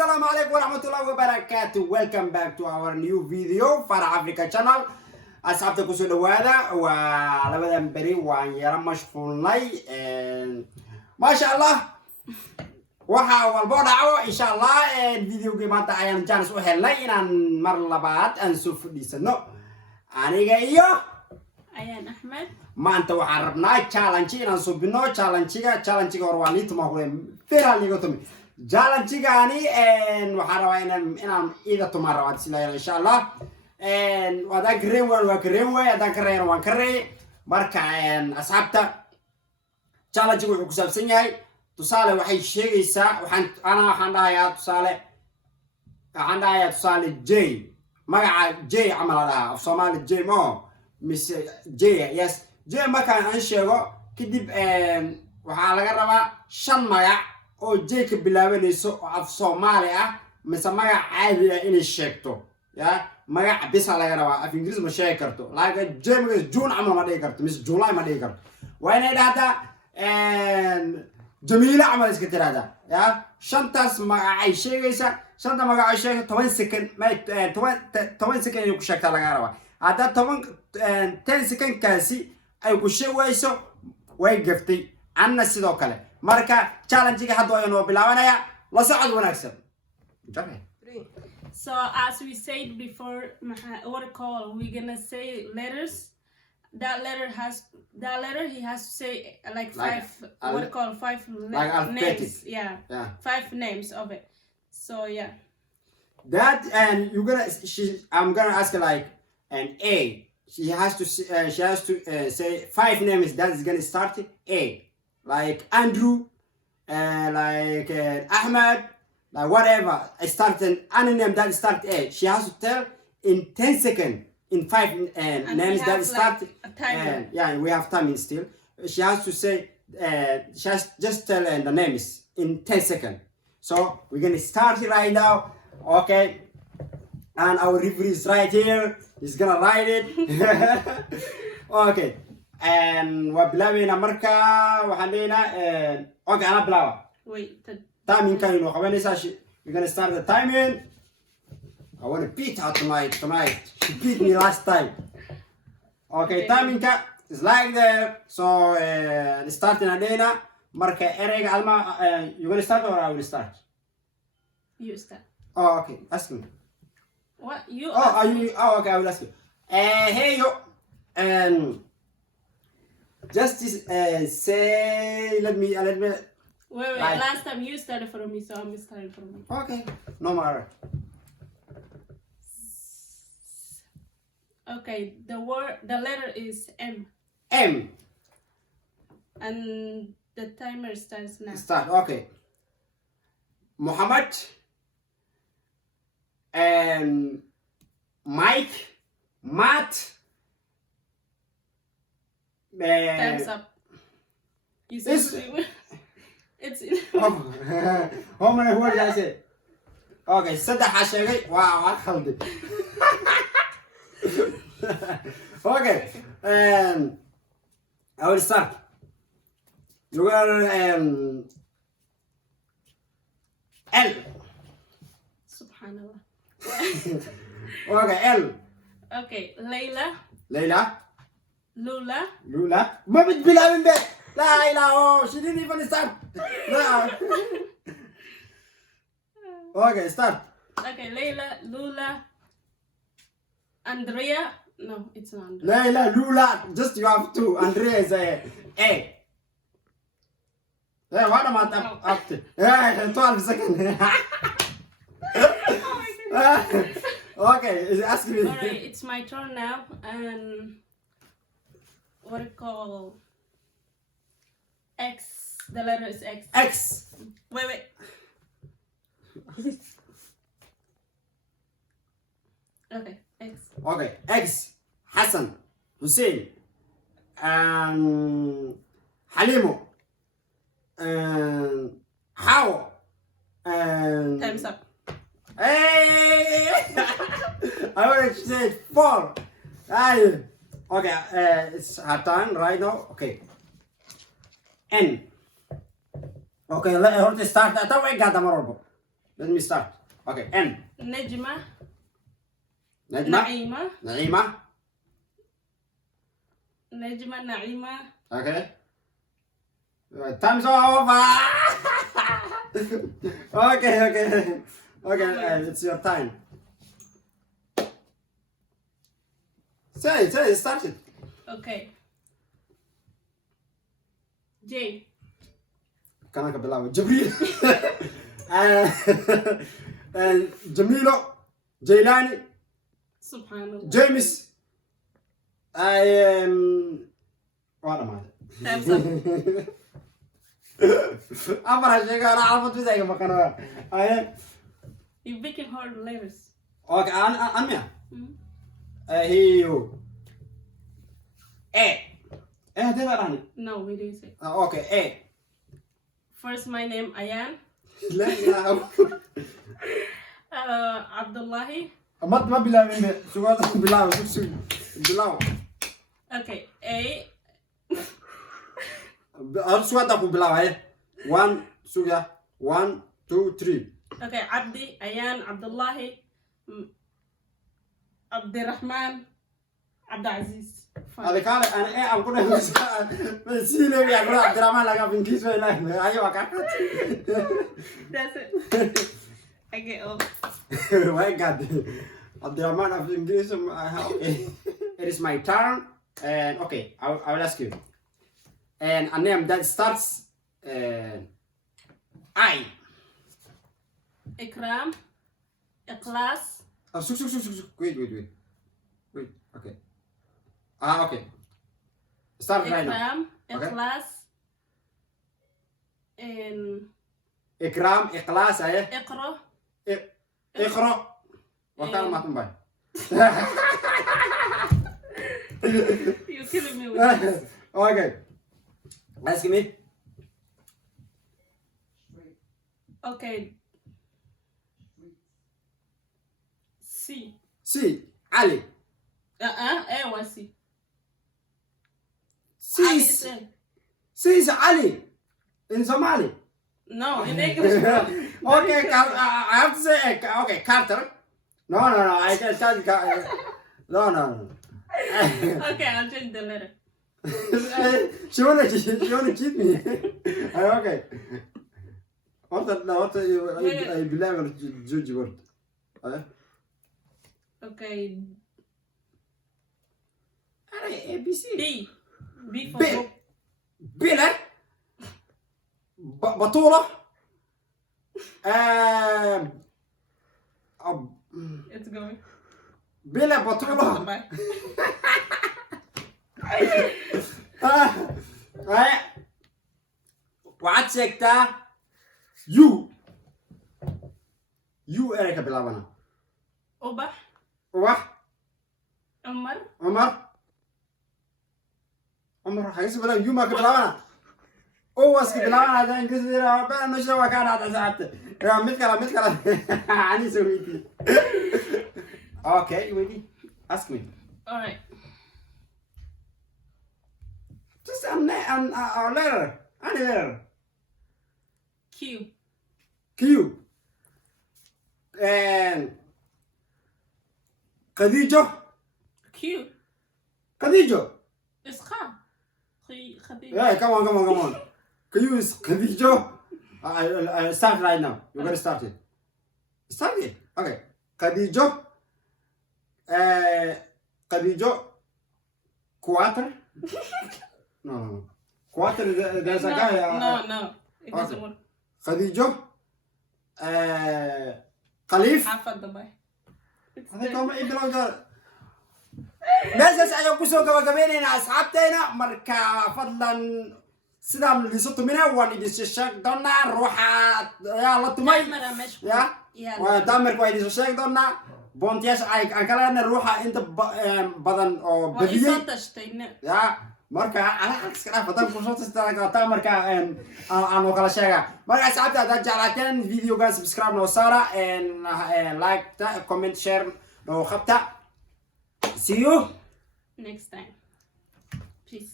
Assalamu alaikum warahmatullahi wabarakatuh. Welcome back to our new video for Africa channel. أصحابتك وصلوا هذا ولبدا بري ويا مشغولي ما شاء الله waxa walbo dhaco insha Allah videoga maanta ayaan jaanis u helnay inaan mar labaad aan soo fadhiisano aniga iyo ayaan Ahmed maanta waxaan rabnaa challenge inaan soo bino challenge-ga hor waa liituma hore feral liga tumi challenge-gaani waxaan rabaa inaan ida tuma rabaa sidaa insha Allah wadan kareen way adan kareen waan kareen marka asxaabta challenge-gu wuxuu ku saabsan yahay tusaale waxay sheegaysaa waxaan dhahayaa tusaale J magaca J amal ah af Soomaali J mo miss J yes J markaan aan sheego kadib waxaa laga rabaa shan magac oo J ka bilaabanayso oo af Soomaali ah mise magac caadi ah inay sheegto ya magac bisa laga rabaa af Ingiriis ma sheegi karto laakiin J magac June amal ma dhihi karto mise July ma dhihi karto waa inay dhahdaa جميلة عمل إسكتر هذا يا شنطة مع شيء شنطة مع شيء 10 سكند ما 10 سكند يكشك على جاروا هذا 10 سكند كاسي أي كشيء ويسو ويقفتي عنا سيدو كله مركا challenge كه هذا ينو بلاوانا يا لا صعد ونكسب So as we said before what call we're gonna say letters. That letter he has to say like five names. Yeah. 5 names of it. So yeah. That and I'm gonna ask her like an A. She has to say 5 names that is gonna start A. Like Andrew, like Ahmed, like whatever. I start any name that start A. She has to tell in 10 seconds. In 5 names that start yeah, we have time still. She has to say she has just tell the names in 10 seconds. So we're gonna start right now. Okay, and our referee is right here. He's gonna write it. Okay, and وبلاوينا مركا وحلينا okay أنا بلاوا. Wait. Timing كان ينو خبرني we're gonna start the timing. I want to beat her tonight. She beat me last time. Okay, timing is like that. So, starting Adena. Marka erega alma. You gonna start or I will start? You start. Oh, okay. Ask me. What you? Oh, are you? Oh, okay. I will ask you. Hey yo. Just say. Let me. Wait. Like, last time you started for me, so I'm starting for me. Okay. No matter. Okay, the letter is M. M. And the timer starts now. Start, okay. Muhammad and Mike, Matt. Time's up. You said it's how many words did I say? Okay, صدق شيء واو خلدي. Okay, I will start. You are L. Subhanallah. Okay, L. Okay, Layla. Lula. ما بتبلع من ده. لا إله. She didn't even start. لا. Okay, start. Okay, Lula. Andrea. No, it's not Andrea. Layla, Lula, just you have 2. Andrea is A. Hey, what am I up to? 12 seconds. Oh my goodness. Okay, ask me. Alright, it's my turn now. And what do you call X? The letter is X. X. Wait. Okay, X. Okay, X. Hassan, Hussein, Halimo, How, Time's up. Hey! I want to say 4. Okay, it's her time right now. Okay. N. Okay, let's start. That's why I got the let me start. Okay, N. Najma. Najma. Naima. Naima. Najma Naima. Okay. Time's over. Okay. It's your time. Say, start it. Okay. J. Can I bilaw? Jibril. Jamilo. Jailani. Subhanallah. James. I am. What am I? Time's up. أمر الشيء أنا عارفة تزاي مكانه. You're making hard letters. Okay, أنا Hmm? هي ده راني. No, we didn't say. Okay, First, my name Ayan. لا Abdullahi. ما بلا من سؤال بلا بلا. Okay, A. سؤال ده بلا هاي. 1 سؤال 1 2 3. Okay, Abdi, Ayan, Abdullahi, Abdirrahman, Abdulaziz. هذا قال أنا أقول لك بس ليه يقول عبد الرحمن لقى بنكيس ولا أيوة كات. That's it. I get old. My God, عبد الرحمن of English. Okay, it is my turn, and okay, I will ask you, and a name that starts I. Ikram, Ikhlas, Wait. Okay. Okay. Start right now. Ikram, Okay. Ikhlas, and إكرام إخلاص أيه. Iqra. اقرأ. وكان ما تنبه. You're killing me with this. Okay. Ask me. Okay. C. C. Ali. A was C. C Ali is is A. C is Ali in Somali. No, in English. Okay, I have to say okay, Carter. No, I can tell you. No. Okay, I'll change the letter. She wanna cheat me. Okay. What I believe in judge word. Okay. A B C. B. B for B. book. بلد بطولة It's going. بلد بطولة Bye. وعد سيكتا يو إيريكا بلابنا Obah. وح Umar. عمر حيث بلا يو ما كبلابنا أوس كبلابنا هذا إنجليزي بلا نشوا كان هذا ساعات يا مثل عني سويتي. Okay, wait. Ask me. Alright. Just a letter. Any letter. Q. Q. And Khadija. Q. Khadija. It's Kha. Khadija. Yeah, come on. Q is Khadija. I start right now. You gotta start it. Start it. Okay. Khadija. Khadija. Quarter. No. Quarter. There's a guy. No. It doesn't work. Khadija. Khalif. Half of the by. هذا كم إبلاغ جار. ناس أيام كسو كمان أصحابنا مركا فضلا سلام اللي صوت منها وان يدش الشاك دونا روحات يا الله تماي يا ودامر كويس يدش الشاك دونا بونتياش أكلنا روحة أنت بدن أو بديه يا مركا على عكس كذا فضل كسو تسترجع تامركا أنا كلا شيء مركا أصحابنا ده جالكين فيديو كان سبسكرايب نوصارا and like comment share نو خبطة. See you next time. Peace.